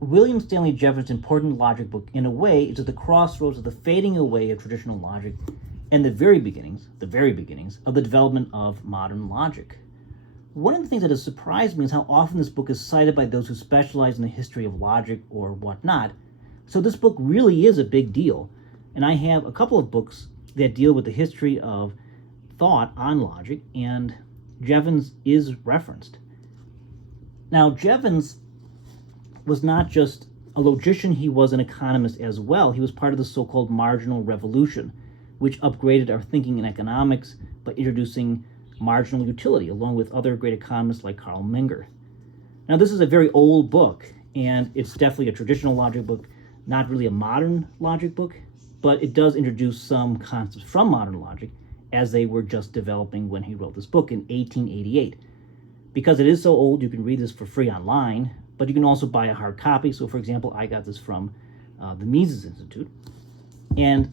William Stanley Jevons' important logic book, in a way, is at the crossroads of the fading away of traditional logic and the very beginnings of the development of modern logic. One of the things that has surprised me is how often this book is cited by those who specialize in the history of logic or whatnot. So this book really is a big deal. And I have a couple of books that deal with the history of thought on logic, and Jevons is referenced. Now, Jevons was not just a logician, he was an economist as well. He was part of the so-called Marginal Revolution, which upgraded our thinking in economics by introducing marginal utility, along with other great economists like Carl Menger. Now, this is a very old book, and it's definitely a traditional logic book, not really a modern logic book, but it does introduce some concepts from modern logic as they were just developing when he wrote this book in 1888. Because it is so old, you can read this for free online, but you can also buy a hard copy. So, for example, I got this from the Mises Institute, and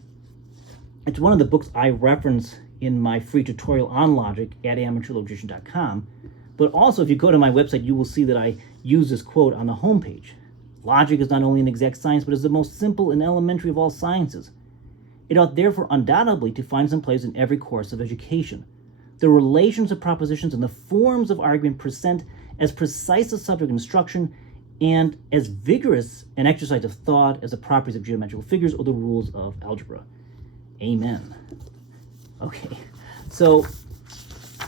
it's one of the books I reference in my free tutorial on logic at amateurlogician.com. But also, if you go to my website, you will see that I use this quote on the homepage. Logic is not only an exact science, but is the most simple and elementary of all sciences. It ought therefore undoubtedly to find some place in every course of education. The relations of propositions and the forms of argument present as precise a subject of instruction and as vigorous an exercise of thought as the properties of geometrical figures or the rules of algebra. Amen. Okay, so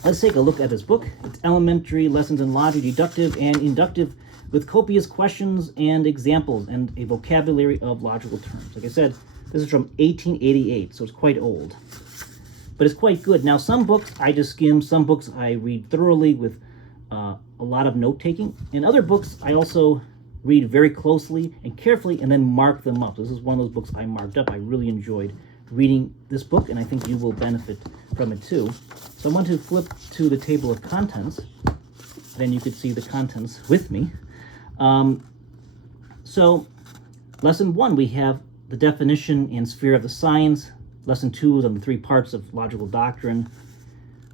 let's take a look at this book. It's Elementary Lessons in Logic, Deductive and Inductive, with copious questions and examples and a vocabulary of logical terms. Like I said, this is from 1888, so it's quite old, but it's quite good. Now, some books I just skim, some books I read thoroughly with a lot of note-taking, and other books I also read very closely and carefully and then mark them up. This is one of those books I marked up. I really enjoyed reading this book, and I think you will benefit from it too. So I want to flip to the table of contents, then you could see the contents with me. So lesson 1, we have the definition and sphere of the science. Lesson 2 is on the 3 parts of logical doctrine.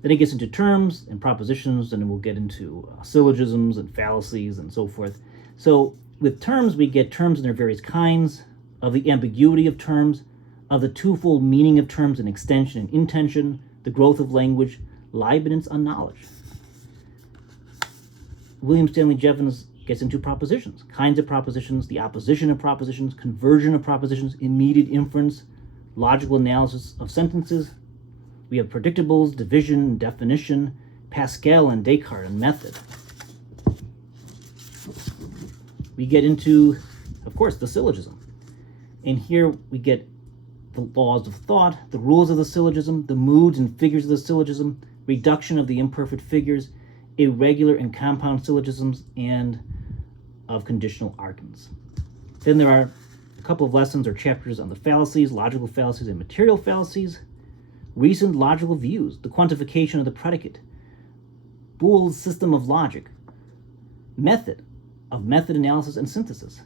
Then it gets into terms and propositions, and then we'll get into syllogisms and fallacies and so forth. So with terms, we get terms in their various kinds, of the ambiguity of terms, of the twofold meaning of terms in extension and intension, the growth of language, Leibniz on knowledge. William Stanley Jevons gets into propositions, kinds of propositions, the opposition of propositions, conversion of propositions, immediate inference, logical analysis of sentences. We have predictables, division, definition, Pascal and Descartes, and method. We get into, of course, the syllogism. And here we get the laws of thought, the rules of the syllogism, the moods and figures of the syllogism, reduction of the imperfect figures, irregular and compound syllogisms, and of conditional arguments. Then there are a couple of lessons or chapters on the fallacies, logical fallacies and material fallacies, recent logical views, the quantification of the predicate, Boole's system of logic, method analysis and synthesis,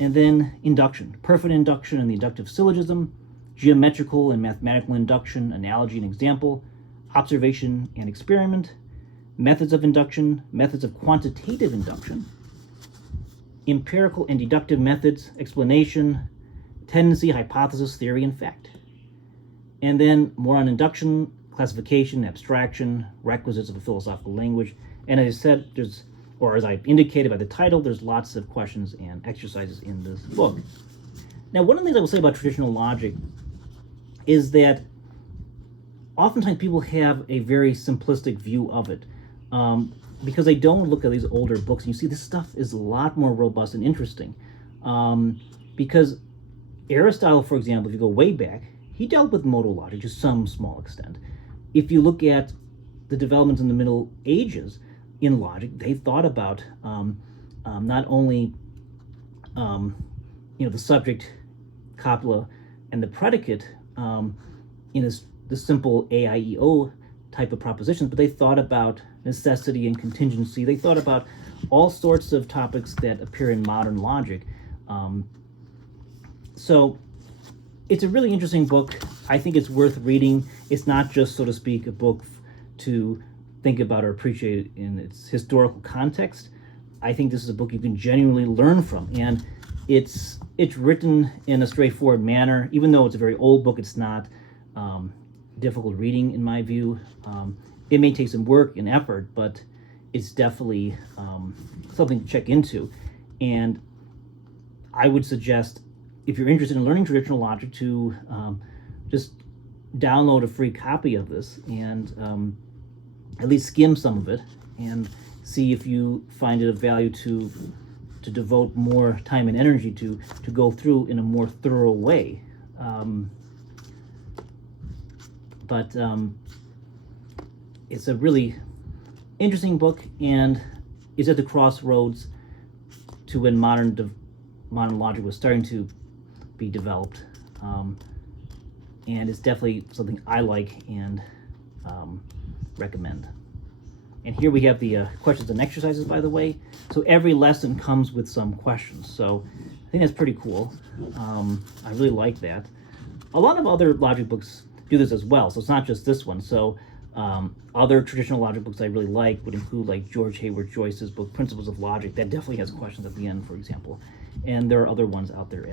and then induction, perfect induction and the inductive syllogism, geometrical and mathematical induction, analogy and example, observation and experiment, methods of induction, methods of quantitative induction, empirical and deductive methods, explanation, tendency, hypothesis, theory, and fact. And then more on induction, classification, abstraction, requisites of a philosophical language. And as I said, as I indicated by the title, there's lots of questions and exercises in this book. Now, one of the things I will say about traditional logic is that oftentimes people have a very simplistic view of it because they don't look at these older books. And you see, this stuff is a lot more robust and interesting because Aristotle, for example, if you go way back, he dealt with modal logic to some small extent. If you look at the developments in the Middle Ages in logic, they thought about not only the subject, copula, and the predicate in the simple AIEO type of propositions, but they thought about necessity and contingency. They thought about all sorts of topics that appear in modern logic. So it's a really interesting book. I think it's worth reading. It's not just, so to speak, a book to think about or appreciate in its historical context, I think this is a book you can genuinely learn from, and it's written in a straightforward manner. Even though it's a very old book, it's not difficult reading in my view. It may take some work and effort, but it's definitely something to check into. And I would suggest, if you're interested in learning traditional logic, to just download a free copy of this and at least skim some of it and see if you find it of value to devote more time and energy to go through in a more thorough way. But it's a really interesting book, and is at the crossroads to when modern logic was starting to be developed. And it's definitely something I like and recommend. And here we have the questions and exercises, by the way. So every lesson comes with some questions. So I think that's pretty cool. I really like that. A lot of other logic books do this as well, so it's not just this one. So other traditional logic books I really like would include like George Hayward Joyce's book, Principles of Logic. That definitely has questions at the end, for example. And there are other ones out there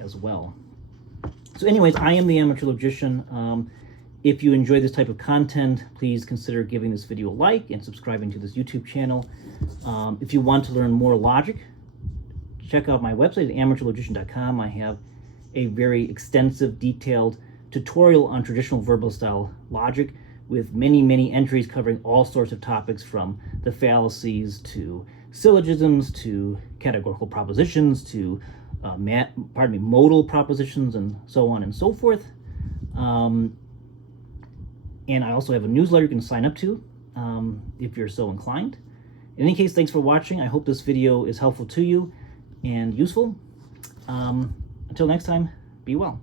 as well. So anyways, I am the Amateur Logician. If you enjoy this type of content, please consider giving this video a like and subscribing to this YouTube channel. If you want to learn more logic, check out my website at amateurlogician.com. I have a very extensive, detailed tutorial on traditional verbal style logic with many, many entries covering all sorts of topics, from the fallacies to syllogisms to categorical propositions to modal propositions and so on and so forth. And I also have a newsletter you can sign up to if you're so inclined. In any case, thanks for watching. I hope this video is helpful to you and useful. Until next time, be well.